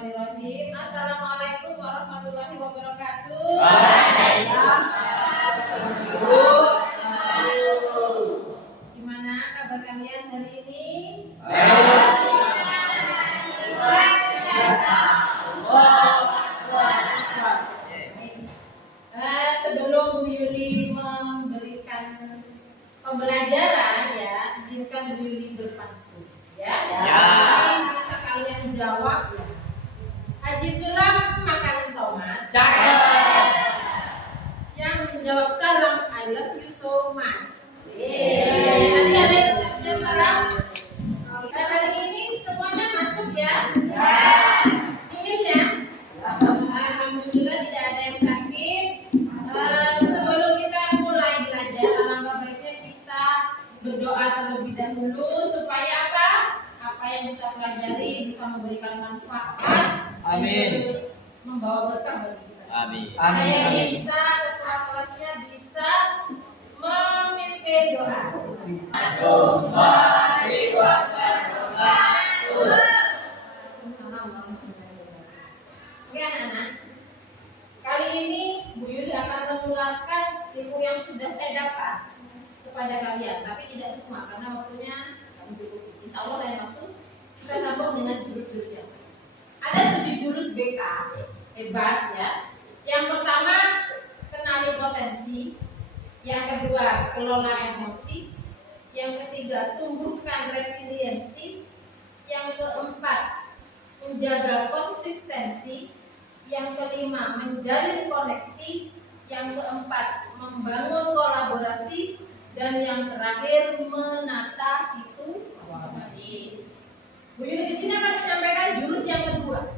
Bismillahirrahmanirrahim. Assalamualaikum warahmatullahi wabarakatuh. Gimana kabar kalian hari ini? Sebelum Bu Yuli memberikan pembelajaran ya, izinkan Bu Yuli berpantun ya. Bisa kalian jawab ya. Haji Sulam makan tomat. Yang menjawab salam, I love you so much. Tadi ada yang ucapkan salam. Hari ini semuanya masuk ya. Ingin ya? Alhamdulillah tidak ada yang sakit. Sebelum kita mulai belajar, alangkah baiknya kita berdoa terlebih dahulu supaya apa? Apa yang kita pelajari bisa memberikan manfaat. Amin. Membawa berkah bagi kita. Amin. Supaya kita kelas-kelasnya bisa memimpin doa. Oke anak-anak, kali ini Bu Yuli akan menularkan ilmu yang sudah saya dapat kepada kalian, tapi tidak semua karena waktunya kami cukup. Insya Allah lain waktu kita sambung dengan jurus-jurusnya. Ada 7 jurus BK hebat ya. Yang pertama, kenali potensi. Yang kedua, kelola emosi. Yang ketiga, tumbuhkan resiliensi. Yang keempat, menjaga konsistensi. Yang kelima, menjalin koneksi. Yang keempat, membangun kolaborasi. Dan yang terakhir, menata situasi. Bu Yuli di sini akan menyampaikan jurus yang kedua.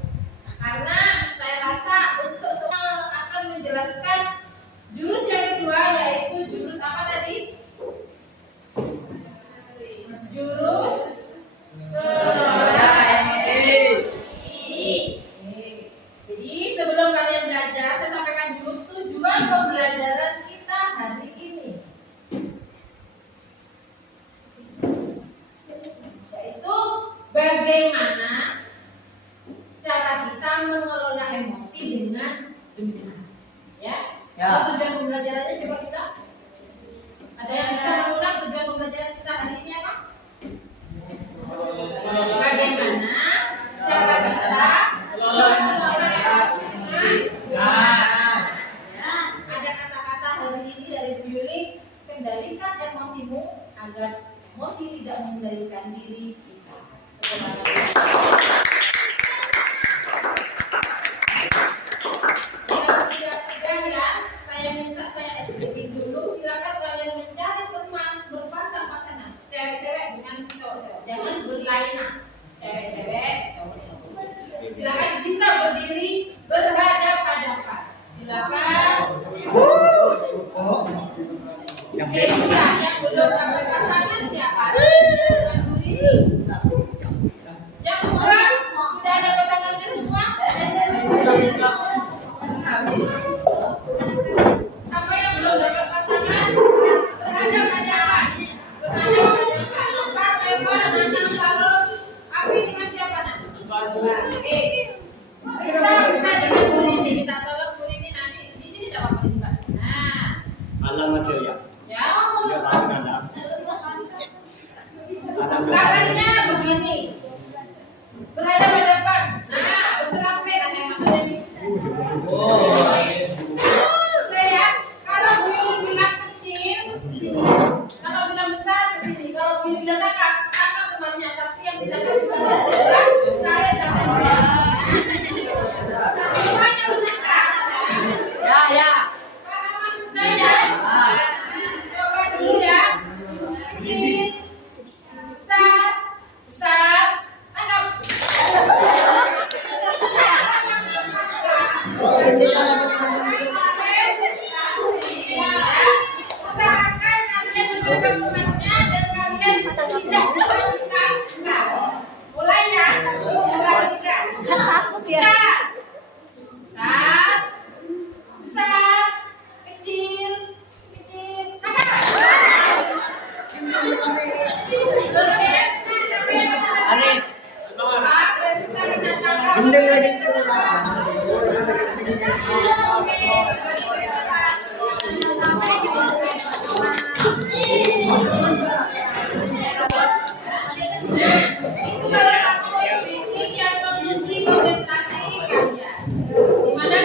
Karena saya rasa untuk semua akan menjelaskan jurus yang kedua, yaitu jurus apa tadi? Jurus kelola emosi. Jadi sebelum kalian belajar, saya sampaikan dulu tujuan pembelajaran kita hari ini. Yaitu bagaimana cara kita mengelola emosi dengan benar. Ya. Tujuan pembelajarannya coba kita. Ada yang bisa mengulang tujuan pembelajaran kita hari ini apa? Bagaimana cara kita mengelola emosi dengan benar. Ya. Ada kata-kata hari ini dari Bu Yuli, kendalikan emosimu agar emosi tidak mengendalikan diri kita. Saya minta saya explain dulu. Silakan kalian mencari teman berpasang-pasangan, cewek-cewek dengan cowok-cowok. Jangan berlainan, cewek-cewek, cowok-cowok. Silakan bisa berdiri berhadapan-hadapan. Silakan. Oke, sudah yang belum dapat pasangan siapa? Silakan berdiri. Yang kurang sudah ada pasangannya semua? Apa yang belum dapat pasangan? Berhadapan-hadapan. Lempar dengan sarung api dengan siapa nak? Oke. Bisa dengan Bu Nini. Minta tolong Bu Nini nanti di sini dapat Mbak. Nah. Alamat ya. Ya. Ya ada. Caranya begini. Berhadapan-hadapan. Nah, berserapin ada yang maksudnya ini. Saya kalau Bu Yuli bilang kecil di sini. Kalau bilang besar ke sini. Kalau Bu Yuli bilang kakak temannya, tapi yang tidak jadi saya jangan. Semuanya besar. Ya. Paham maksud saya? Coba dulu ya. Kecil, besar, besar, Dimana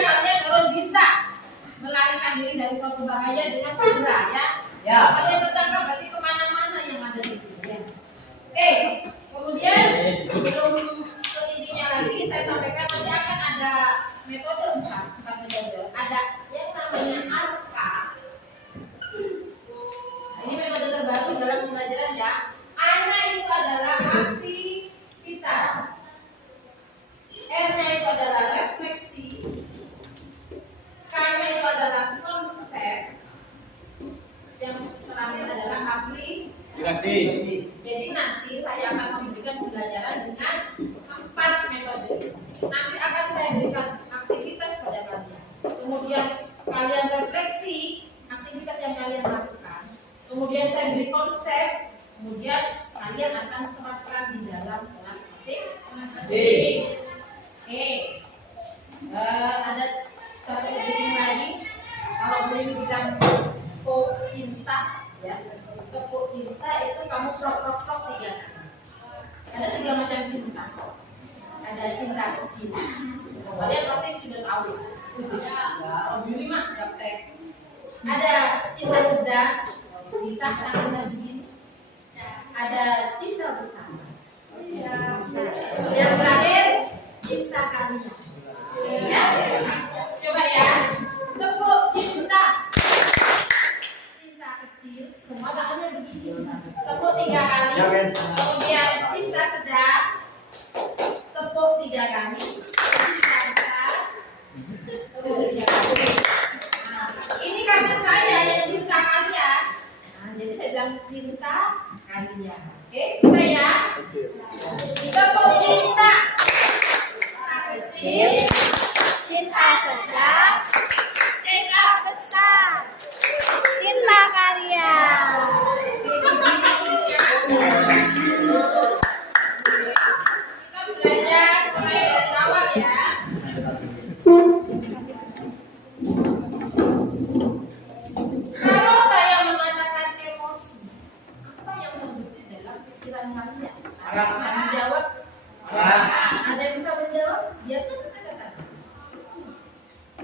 kalian harus bisa melarikan diri dari suatu bahaya dengan segera ya. Ya. Kalian tertangkap berarti kemana-mana yang ada di sini ya. Kemudian sebelum ke intinya lagi saya sampaikan nanti akan ada metode bukan metode, ada yang namanya ARKA. Ini metode terbaru dalam pembelajaran ya. A-nya itu adalah aktivitas, R-nya itu adalah refleksi, K-nya itu adalah konsep, yang terakhir adalah aplikasi. Jadi nanti saya akan memberikan pembelajaran dengan 4 metode. Nanti akan saya berikan aktivitas pada kalian. Kemudian kalian refleksi aktivitas yang kalian lakukan. Kemudian saya beri konsep. Kemudian kalian akan terapkan di dalam kelas masing-masing. Ada satu editing lagi. Kalau boleh dibilang tinta, ya. Tepuk tinta itu kamu prok 3 kali. Ada 3 macam tinta. Ada tinta kecil. Kalian pasti ini sudah tahu. Kalau dulu mah gaptek. Ada tinta sedang, bisa ada begini. Ada tinta besar. Yang terakhir tinta kalian. Ya. Coba ya. Tepuk tinta. Tinta kecil, semua tangannya begini. Tepuk 3 kali. Kemudian tinta sedang. Tepuk 3 kali. Tinta besar. Tepuk 3 kali. Nah, ini karena saya yang cinta kalian. Nah, jadi saya bilang cinta kalian. Oke, bisa ya? Tepuk cinta. Tinta kecil. Cinta sedang, cinta besar, cinta kalian. Kita belajar mulai dari awal ya. Kalau saya mengatakan emosi, apa yang terbesit dalam pikiran kalian? Ada yang bisa menjawab? Ada yang bisa menjawab? Biasa kata-kata.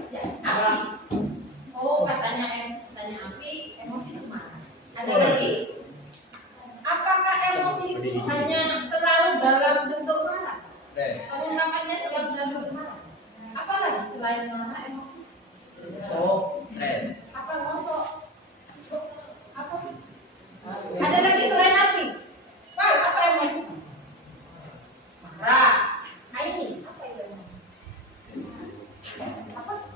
Ya, api. Oh, katanya api, emosi itu marah. Ada lagi? Apakah emosi itu hanya selalu dalam bentuk marah? Pengungkapannya selalu dalam bentuk marah. Apa lagi selain marah emosi? Apa ngosok? Apa? Ada lagi selain api? Apa emosi? Marah. Nah ini apa itu emosi? Apa?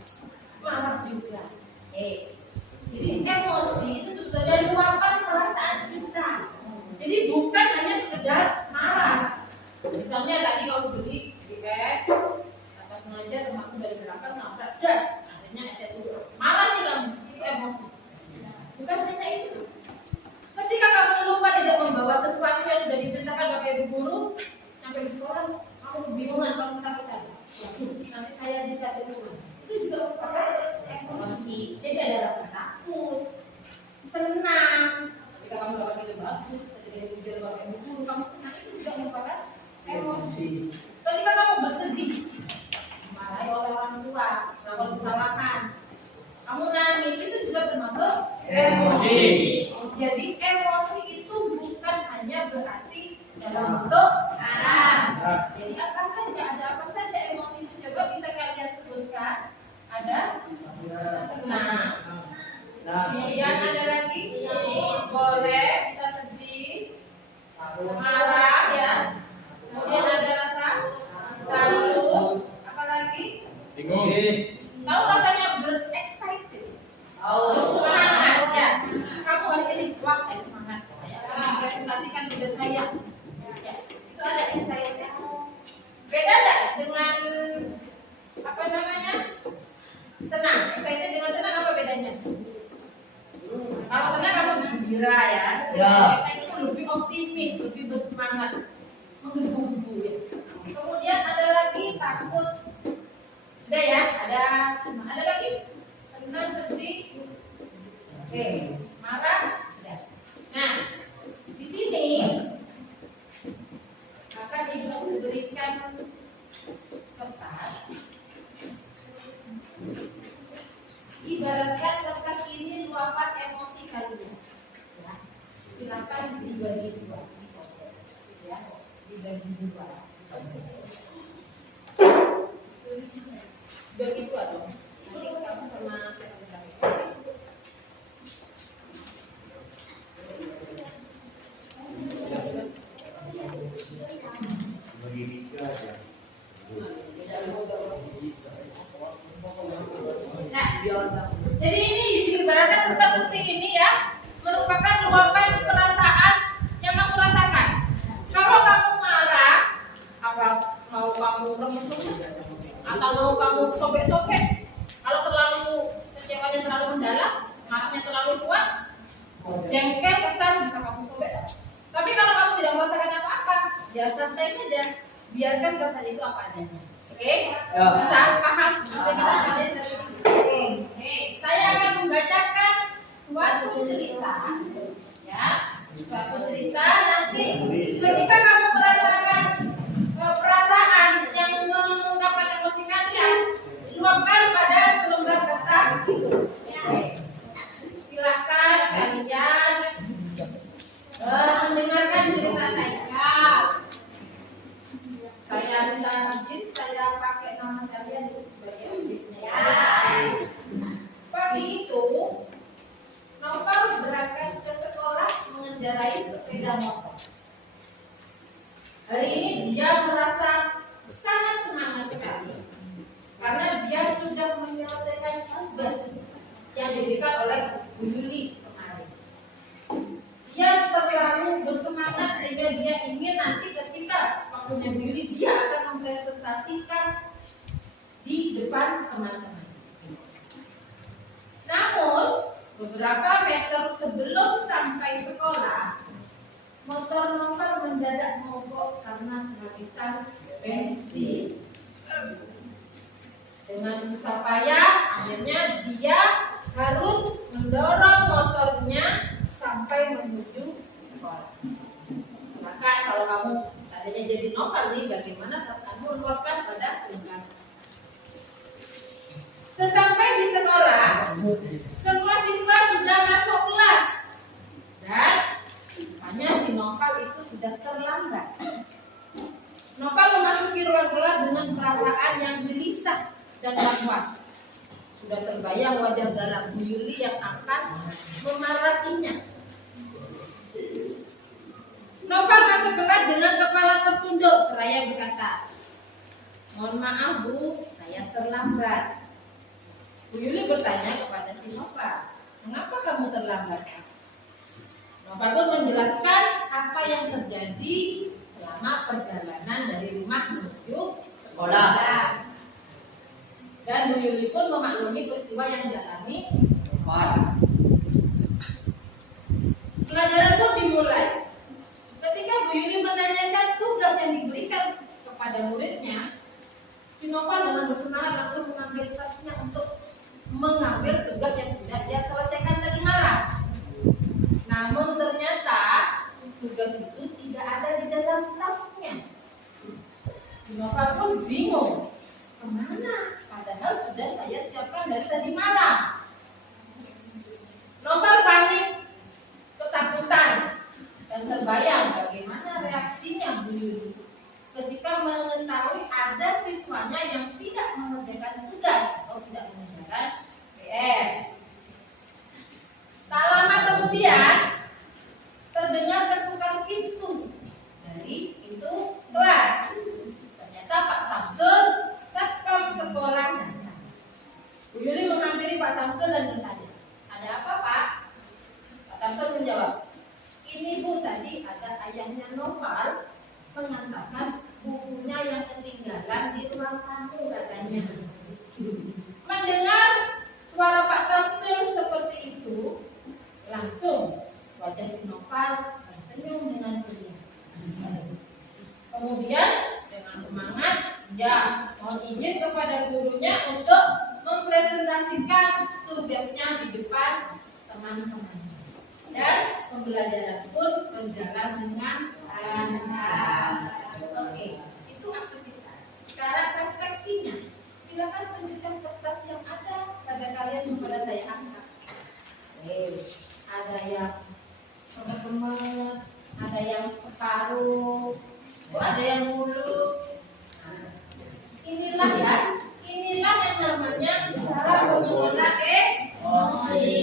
Marah juga. Jadi emosi itu sebetulnya luapan perasaan kita. Jadi bukan hanya sekedar marah. Misalnya tadi kamu beli di PS, apa sengaja temanku dari belakang nabrak das, akhirnya ST dulu. Marah nih kamu, itu emosi. Bukan hanya itu. Ketika kamu lupa tidak membawa sesuatu yang sudah diperintahkan Bapak Ibu guru, sampai di sekolah kamu kebingungan kalau kita cari. Nanti saya dikasih dulu. Itu juga merupakan emosi. Jadi ada rasa takut, senang. Ketika kamu dapat nilai bagus, ketika dipuji oleh Bapak Ibu guru, kamu senang, itu juga merupakan emosi. Ketika kamu bersedih, dimarahi oleh orang tua, melakukan kesalahan, kamu nangis, itu juga termasuk emosi. Jadi emosi itu bukan hanya berarti dalam bentuk marah. Jadi apa saja, ada apa saja emosi itu, coba bisa kalian sebutkan. Ada senang. Kemudian ada lagi boleh, bisa sedih, marah ya. Kemudian ada rasa takut, apa lagi? Bingung. Tahu rasanya excited, semangat ya. Kamu hari ini wah saya semangat. Saya akan mempresentasikan tugas saya. Ya, itu ada excited. Beda nggak dengan apa namanya? Senang. Excited dengan senang apa bedanya? Kalau senang kamu gembira ya. Excited itu lebih optimis, lebih bersemangat, menggebu-gebu ya. Kemudian ada lagi takut. cuma. Ada lagi? Senang, sedih. Oke, marah sudah. Nah, di sini akan diberikan kertas. Ibaratkan kertas ini luapan emosi kalian. Ya. Silakan dibagi dua, ya, dibagi dua. Bagi dua dong. Ini kamu sama Bagi tiga aja. Nah, jadi ini ibaratnya kertas putih ini ya merupakan luapan perasaan yang kamu rasakan. Kalau kamu marah, apa mau kamu remes-remes atau mau kamu sobek-sobek? Kalau terlalu kecewanya terlalu mendalam, marahnya terlalu kuat, jengkel, kesal bisa kamu sobek. Tapi kalau kamu tidak merasakan apa-apa, ya santai saja, biarkan kertas itu apa adanya. Oke? Bisa paham? Oke, saya akan membacakan suatu cerita, ya, suatu cerita. Nanti ketika kamu merasakan perasaan yang mengungkapkan emosi kalian, luapkan pada selembar kertas itu. Oke. Silakan kalian mendengarkan cerita saya. Saya minta izin, saya pakai nama kalian di sini sebagai objeknya. Pagi itu, Novel berangkat ke sekolah mengendarai sepeda motor. Hari ini dia merasa sangat semangat sekali karena dia sudah menyelesaikan tugas yang diberikan oleh Bu Yuli kemarin. Dia terlalu bersemangat sehingga dia ingin nanti ketika waktunya Bu Yuli dia akan mempresentasikan di depan teman-teman. Namun beberapa meter sebelum sampai sekolah, motor Novel mendadak mogok karena kehabisan bensin. Dengan susah payah, akhirnya dia harus mendorong motornya sampai menuju sekolah. Maka kalau kamu adanya jadi Novel nih, bagaimana perasaanmu luapkan pada selembar. Sesampai di sekolah, semua siswa sudah masuk kelas dan hanya si Novel itu sudah terlambat. Novel memasuki ruang kelas dengan perasaan yang gelisah dan was-was. Sudah terbayang wajah galak Bu Yuli yang akan memarahinya. Novel masuk kelas dengan kepala tertunduk seraya berkata, "Mohon maaf Bu, saya terlambat." Bu Yuli bertanya kepada si Novel, "Mengapa kamu terlambat?" Novel pun menjelaskan apa yang terjadi selama perjalanan dari rumah menuju sekolah. Dan Bu Yuli pun memaklumi peristiwa yang dialami Novel. Pelajaran pun dimulai. Ketika Bu Yuli menanyakan tugas yang diberikan kepada muridnya, si Novel dengan bersemangat langsung mengambil tasnya untuk mengambil tugas yang sudah dia selesaikan tadi malam. Namun ternyata tugas itu tidak ada di dalam tasnya. Si Novel pun bingung, kemana? Padahal sudah saya siapkan dari tadi malam. Novel panik, ketakutan, dan terbayang bagaimana reaksinya Bu Yuli ketika mengetahui ada siswanya yang tidak mengerjakan tugas atau tidak mengerjakan PR. Tak lama kemudian terdengar ketukan pintu dari pintu kelas. Ternyata Pak Samsul, satpam sekolah datang. Bu Yuli menghampiri Pak Samsul dan bertanya, "Ada apa Pak?" Pak Samsul menjawab, "Ini Bu, tadi ada ayahnya Novel mengatakan bukunya yang ketinggalan di ruang tamu katanya." Mendengar suara Pak Samsul seperti itu, langsung wajah si Novel tersenyum dengan ceria. Kemudian dengan semangat dia mohon izin kepada gurunya untuk mempresentasikan tugasnya di depan teman-teman. Dan pembelajaran pun berjalan dengan lancar. Oke, itu aktivitas. Sekarang refleksinya. Silakan tunjukkan kertas yang ada pada kalian kepada saya angkat. Ada yang kemet-kemet, ada yang separuh, ada yang mulus. Inilah yang namanya cara mengelola emosi.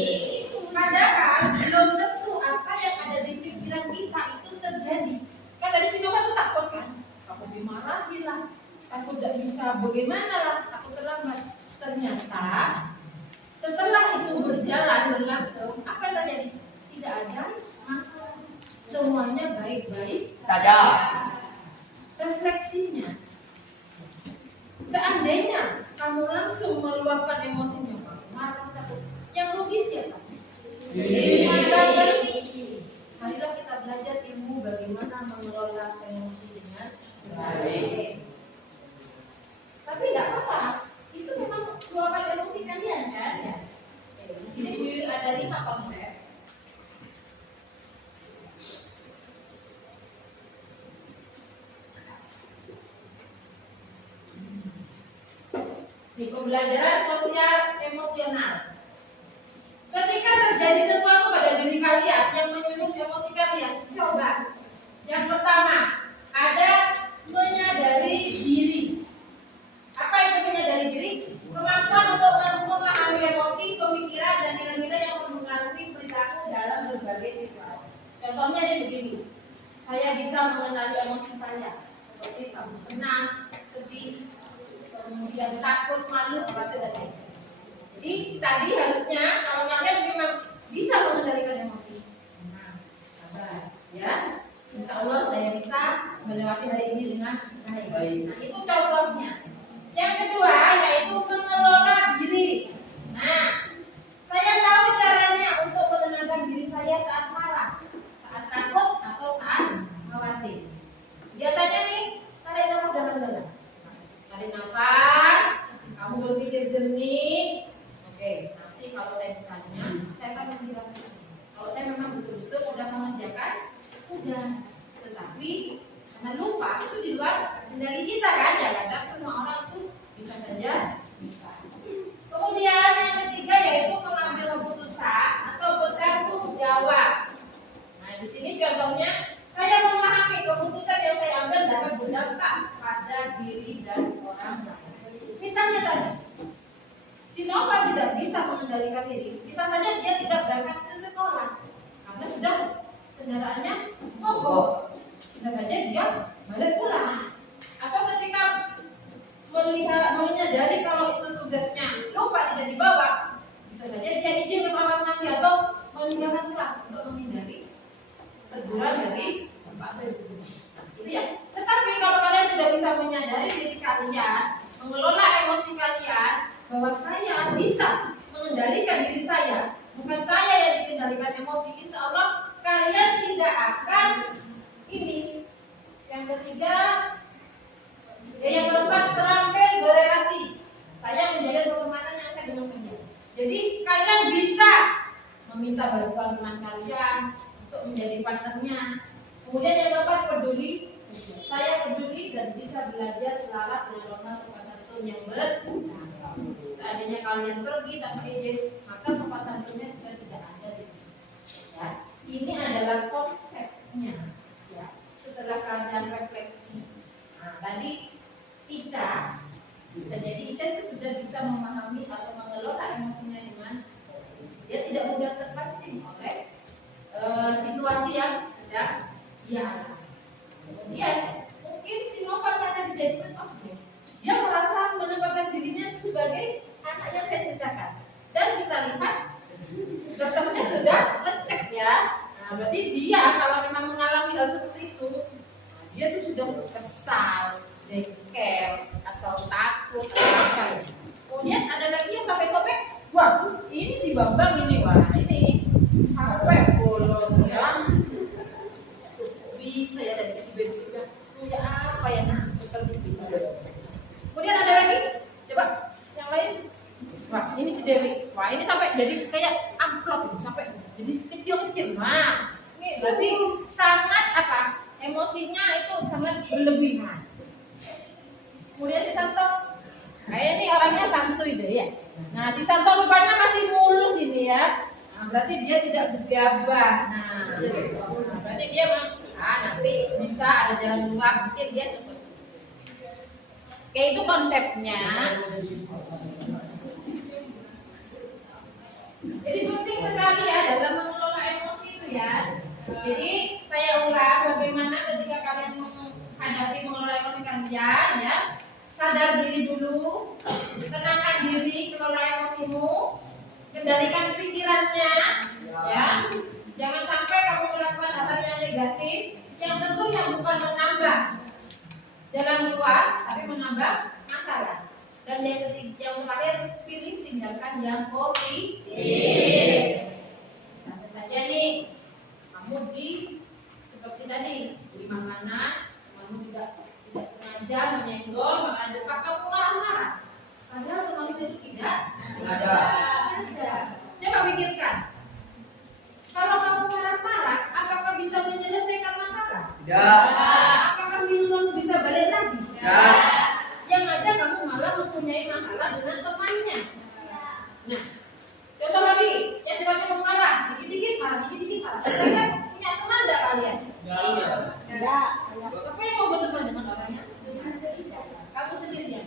Padahal belum tentu apa yang ada di pikiran kita itu terjadi. Kan dari sini kan tuh takut kan, takut dimarahin lah, takut tidak bisa bagaimana lah, takut terlambat. Ternyata setelah itu berlangsung, apa yang terjadi? Tidak ada masalah, semuanya baik-baik saja. Refleksinya, seandainya kamu langsung meluapkan emosinya, marah, takut, yang rugi siapa? Marilah kita belajar ilmu bagaimana mengelola emosi dengan baik. Tapi tidak apa-apa, itu memang luapan emosi kalian kan ya. Di sini Bu Yuli ada 5 konsep. Di pembelajaran sosial emosional. Ketika terjadi sesuatu pada diri kalian yang menyulut emosi kalian, coba. Yang pertama, ada menyadari diri. Apa itu menyadari diri? Kemampuan untuk memahami emosi, pemikiran, dan nilai-nilai yang mempengaruhi perilaku dalam berbagai situasi. Contohnya jadi begini, saya bisa mengenali emosi saya, seperti kamu senang, sedih, kemudian takut, malu, apa tidak. Jadi tadi harusnya kalau kalian memang bisa mengendalikan emosi, sabar ya. Insya Allah saya bisa melewati hari ini dengan baik. Nah itu contohnya. Yang kedua yaitu mengelola diri. Nah saya tahu caranya untuk menenangkan diri saya saat marah, saat takut atau saat khawatir. Biasanya nih tarik nafas dalam-dalam. Tarik nafas, kamu berpikir jernih. Oke, nanti kalau saya bertanya, saya akan menjelaskan. Kalau saya memang betul-betul sudah mengerjakan, sudah. Tetapi jangan lupa itu di luar kendali kita kan, ya kadang semua orang itu bisa saja bisa. Kemudian yang ketiga yaitu mengambil keputusan atau bertanggung jawab. Nah di sini contohnya saya memahami keputusan yang saya ambil dapat berdampak pada diri dan orang lain. Misalnya tadi. Si Nova tidak bisa mengendalikan diri, bisa saja dia tidak berangkat ke sekolah karena sudah kendaraannya mogok. Bisa saja dia balik pulang. Atau ketika menyadari kalau itu tugasnya lupa tidak dibawa, bisa saja dia izin ke kamar mandi atau meninggalkan kelas untuk menghindari teguran dari Pak Guru. Itu ya. Tetapi kalau kalian sudah bisa menyadari diri kalian, mengelola emosi kalian, bahwa saya bisa mengendalikan diri saya, bukan saya yang dikendalikan emosi, insya Allah kalian tidak akan ini. Yang ketiga, yang keempat, terampil berelasi. Saya menjalin pertemanan yang saya dengan kalian. Jadi kalian bisa meminta bantuan teman kalian untuk menjadi partnernya. Kemudian yang keempat, peduli. Saya peduli dan bisa belajar selaras dengan norma sopan santun yang benar. Seandainya kalian pergi tanpa izin, maka sopan santunnya sudah tidak ada di sini. Ya, ini adalah konsepnya. Ya, setelah kalian refleksi, nah, tadi Ica, bisa jadi Ica itu sudah bisa memahami atau mengelola emosinya dengan dia tidak mudah terpancing oleh situasi yang sedang dia alami. Kemudian mungkin si Nova karena dijadikan objek, dia merasa menempatkan dirinya sebagai anak yang saya ceritakan. Dan kita lihat kertasnya sudah lecek ya. Nah, berarti dia kalau memang mengalami hal seperti itu, nah, dia tuh sudah kesal, jengkel, atau takut atau apa. Kemudian ada lagi yang sampai sobek, wah ini si Bambang ini, wah ini sampai bolong ya. Bisa ya dari si bensin kan punya apa ya, nah seperti itu. Kemudian ada lagi, coba yang lain Wah, ini si Dewi. Wah, ini sampai jadi kayak amplop ini, sampai jadi kecil-kecil. Nah, ini berarti sangat apa? Emosinya itu sangat berlebihan. Kemudian si Santo, kayak ini orangnya santuy deh ya. Nah, si Santo rupanya masih mulus ini ya. Nah, berarti dia tidak gegabah. Nah, berarti dia nanti bisa ada jalan keluar. Mungkin dia seperti kayak itu konsepnya. Jadi penting sekali ya dalam mengelola emosi itu ya. Jadi saya ulang bagaimana ketika kalian menghadapi mengelola emosi kalian ya. Sadar diri dulu, tenangkan diri, kelola emosimu, kendalikan pikirannya ya. Jangan sampai kamu melakukan hal yang negatif yang tentunya bukan menambah jalan keluar tapi menambah masalah. Dan yang ketiga, yang terakhir, pilih tindakan yang positif. Sampai saja nih, kamu seperti tadi, di makanan, kamu tidak sengaja menyenggol, apakah kamu marah-marah? Padahal teman itu tidak ada. Coba pikirkan, kalau kamu marah-marah, apakah bisa menyelesaikan masalah? Tidak. Apakah minuman bisa balik lagi? Tidak. Yang ada kamu malah mempunyai masalah dengan temannya. Nah, contoh lagi, yang sifatnya pemarah, dikit-dikit marah. Kalian punya teman enggak kalian? Enggak. Apa yang mau berteman dengan orangnya? Kamu sendirian.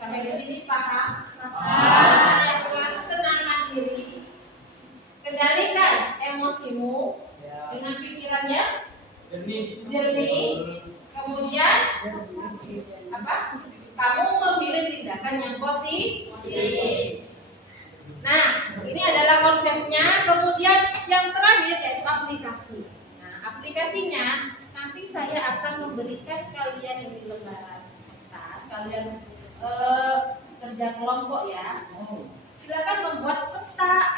Sampai di sini paham? Yang kedua, tenangkan diri. Kendalikan emosimu dengan pikirannya jernih. Kemudian apa? Kamu memilih tindakan yang positif. Nah, ini adalah konsepnya. Kemudian yang terakhir yaitu aplikasi. Nah, aplikasinya nanti saya akan memberikan kalian ini lembaran kertas. Kalian kerja kelompok ya. Silakan membuat peta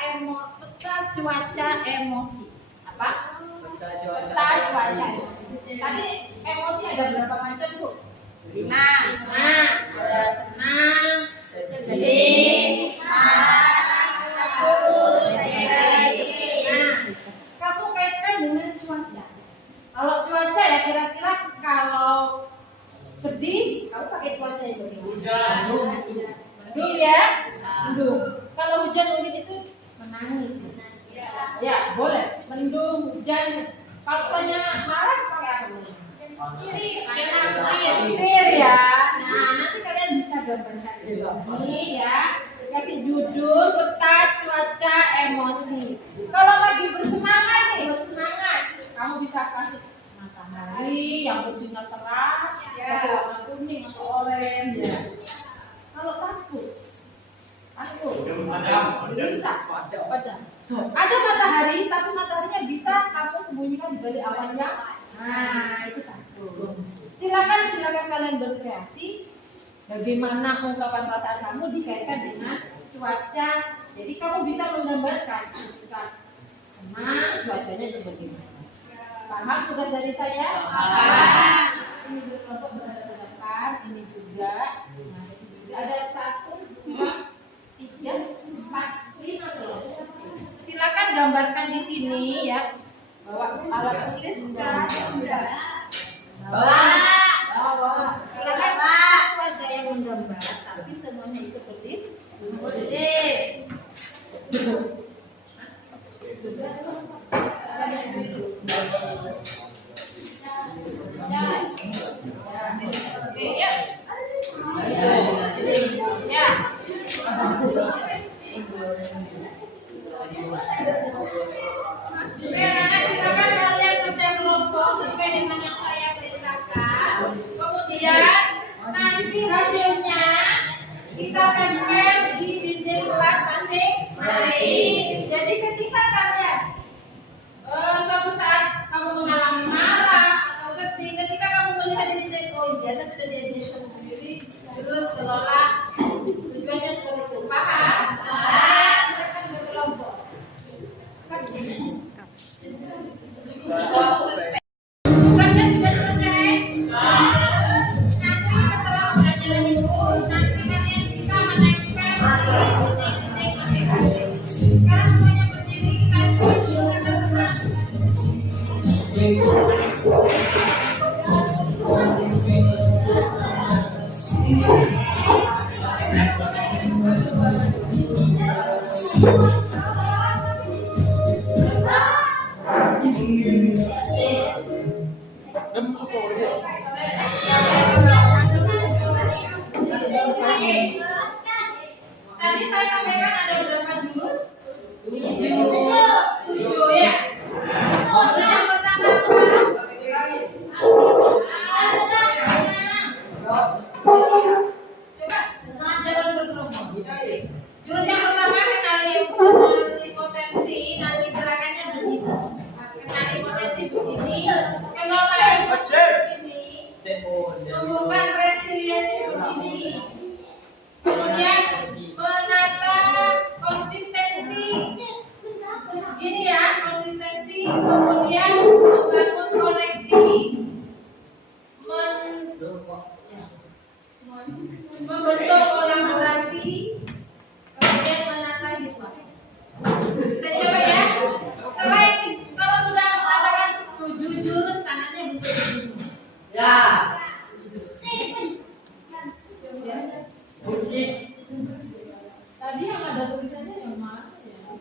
cuaca emosi. Apa? Peta cuaca emosi. Tadi emosi ada berapa macam, Bu? 5. Ada senang, sedih, marah, takut, kamu kaitkan dengan cuaca. Kalau cuaca ya kira-kira kalau sedih, kamu pakai cuaca itu. Mendung ya? Mendung. Kalau hujan mungkin itu menangis. Ya, boleh. Mendung, hujan. Kalau banyak marah pakai apa? Tir ya. Nah, nanti kalian bisa gambarkan ini ya. Kasih judul peta cuaca emosi. Kalau lagi bersemangat, kamu bisa kasih matahari yang bersinar terang, kasih warna kuning atau oranye ya. Kalau takut, bisa padam. Ada matahari, tapi mataharinya bisa kamu sembunyikan di balik awannya. Nah, itu takut. Silakan kalian berkreasi. Bagaimana ungkapan perasaan kamu dikaitkan dengan cuaca. Jadi kamu bisa menggambarkan saat senang cuacanya itu bagaimana. Paham sudah dari saya? Paham. Ini kelompok berhadapan, ini juga. Nah, ada 1, 2, 3, 4, 5 kelompok. Silakan gambarkan di sini ya. Bawa alat tulis sudah. Bawa. Silakan aku aja yang menggambar, tapi semuanya itu tulis. Oke, ya. Ya. Oke, anak silakan kalian kerja kelompok sesuai dengan yang saya perintahkan. Kemudian nanti hasilnya kita tempel di dinding kelas masing-masing. Jadi ketika kalian suatu saat kamu mengalami marah atau sedih, ketika kamu melihat di dinding, oh biasa sudah diajar sendiri, terus kelola tujuannya seperti itu. Paham? Silakan berkelompok. Tugasnya sudah selesai. Nanti setelah belajar itu, nanti kalian bisa menempel Tadi saya sampaikan ada berapa jurus? 7 ya. Maksudnya yang pertama coba jangan bergerombol. Jurus yang pertama kenali potensi, nanti gerakannya begini. Kenali potensi begini, kelola emosi begini, tumbuhkan resiliensi begini. Kemudian menata konsistensi, gini ya, konsistensi. Kemudian membangun koneksi, membentuk kolaborasi, kemudian menata situasi. Saya coba ya. Selain kalau sudah mengatakan 7 jurus, tangannya bentuk begini. Ya. Tadi yang ada tulisannya yang mana ya?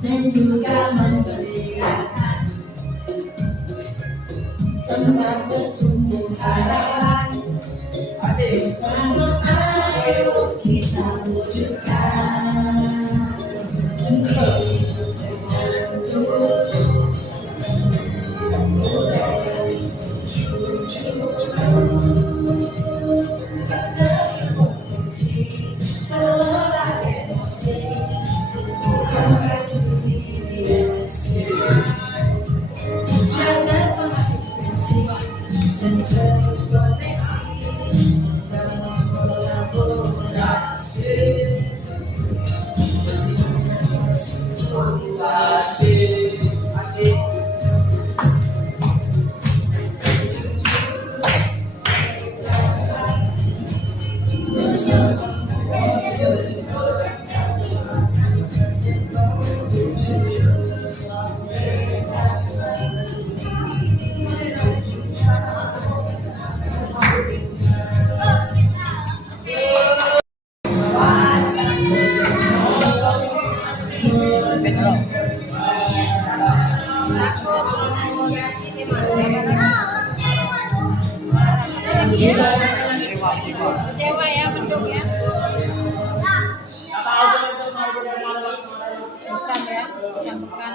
Dan juga memberikan tempat bertumbuh harapan. Bersama ayo kita wujudkan dengan tulus mulai kenali potensi, kelola emosi, resiliensi, jaga konsistensi dan terkoneksi dalam kolaborasi. Kecewa ya bentuk ya. Bukan ya, yang bukan.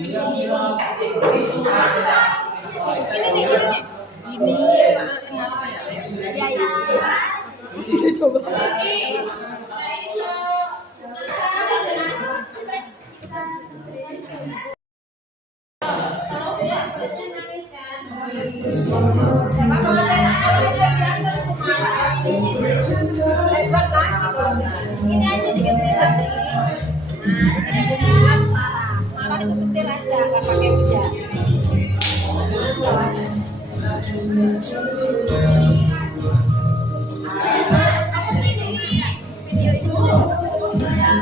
Ini ya ya. Coba. Kalau dia nangis kan. Ini aja diganti lagi. Nah, marah itu pentil aja, nggak pakai hujan. Video itu. Nah, udah,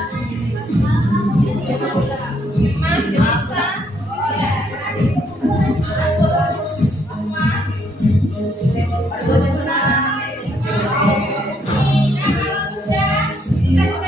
silakan.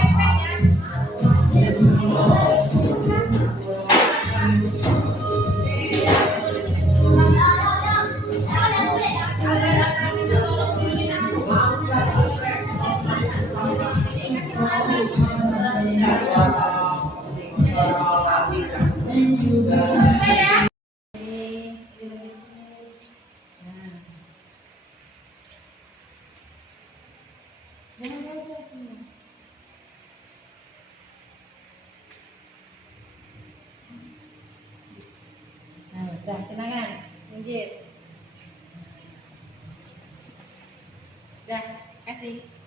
Minggir. Udah, kasih.